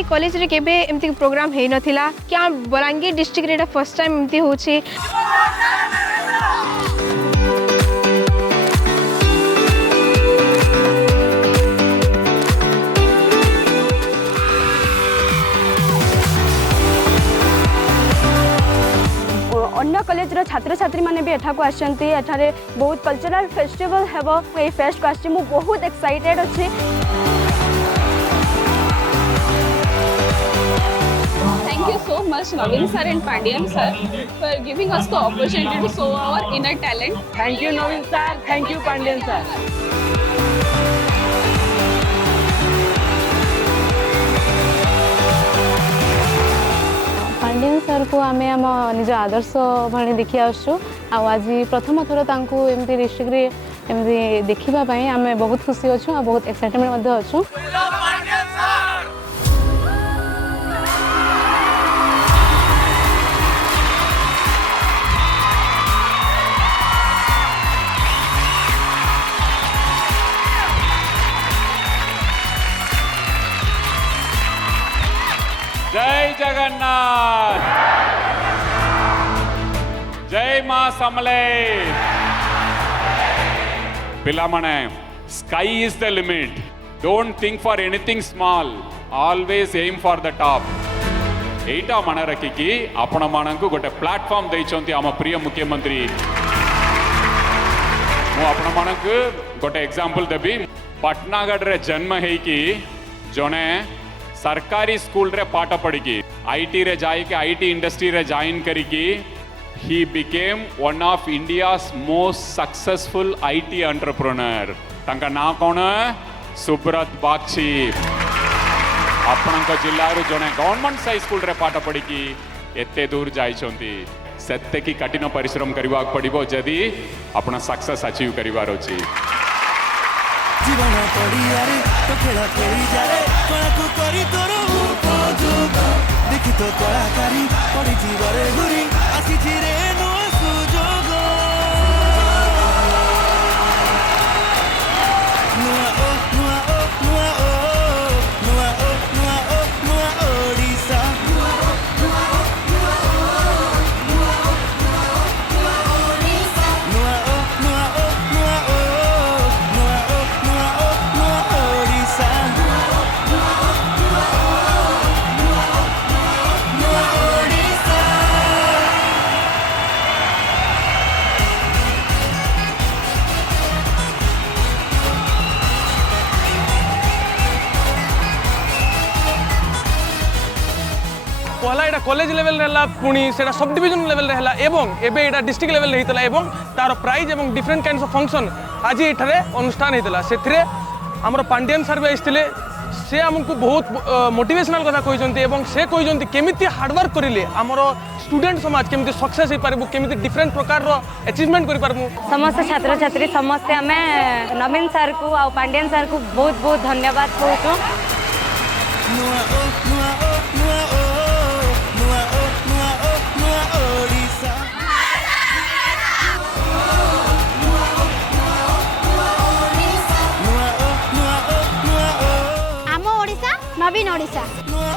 ये कॉलेज रे केबे एमती प्रोग्राम हे नथिला क्या बलांगीर डिस्ट्रिक्ट रे फर्स्ट टाइम एमती होछि। अन्य कॉलेज छात्र छात्री माने भी एठाको आछंती एठारे बहुत कल्चरल फेस्टिवल हेबो ए फेस्ट को आछि मु बहुत एक्साइटेड अछि। Thank you so much Naveen sir and Pandian sir for giving us the opportunity to show our inner talent. Thank you Naveen sir, thank you Pandian sir. Pandian sir को आम आम निज आदर्श भाई देखी आसु आज प्रथम थर एमती डिस्ट्रिक्ट रे एमती देखापी आम बहुत खुशी अच्छु आ बहुत एक्साइटमेंट अच्छु। जय जगन्नाथ, जय मां समले। पिला मने sky is the limit, don't think for anything small, always aim for the top. एटा मन रखिकी आपण मानकु गोटे प्लेटफॉर्म दैछंती आम प्रिय मुख्यमंत्री। मु आपण मानकु गोटे एग्जांपल देबी। पटनागढ़ रे जन्म हेकी जने सरकारी स्कूल रे पाठ पढ़ी आईटी रे जाई के आईटी इंडस्ट्री रे जॉइन करिकी he became one of India's most successful IT entrepreneur. तांका नाम कौन है? सुब्रत बागची। आपणक जिल्लारू जने गवर्नमेंट साई स्कूल रे पाठ पढ़ी एते दूर जाइछंती। सेते की कठिन परिश्रम करबा पड़िबो जदी आपण सक्सेस अचीव करिवार अछि। जीवन पड़ियारे तो खेला खेली जारे को करी तोर उपयोग देखि तो कलाकारी पड़ी जीवरे घुरी आसी रे नो सुजोग नुआ ओ नुआ ओ नुआ ओ नुआ ओ नुआ ओ नुआ ओडिसा नुआ ओ नुआ ओ नुआ ओ नुआ ओ नुआ ओ ओडिसा नुआ ओ नुआ ओ नुआ ओ नुआ ओ नुआ ओ नुआ ओडिसा नुआ ओ नुआ ओ नुआ ओ नुआ ओडिसा। पहला यहाँ कॉलेज लेवल रहा पुणी से सब डिविजन लेवल रहा एवं एबे यहाँ डिस्ट्रिक्ट लेवल होता एवं तार प्राइज एवं डिफरेंट काइंड्स ऑफ फंक्शन आज ये अनुष्ठान होता से आमर पांडियन सर भी आसते से आमको बहुत मोटिवेशनल कथा कहते से कहते केमी हार्डवर्क करेंगे आमर स्टूडेंट समाज केमी सक्सेस हो पार्बू केमी डिफरेंट प्रकार अचिवमेंट कर पार्बू। समस्त छात्र छात्री समस्ते आम नवीन सर को आ पांडियन सर को बहुत बहुत धन्यवाद कहूँ। नुआ ओ नुआ ओ नुआ ओ नुआ ओ नुआ ओ नुआ ओडिसा नुआ ओ नुआ ओ नुआ ओ आम ओडिशा नवीन ओडिशा। नुआ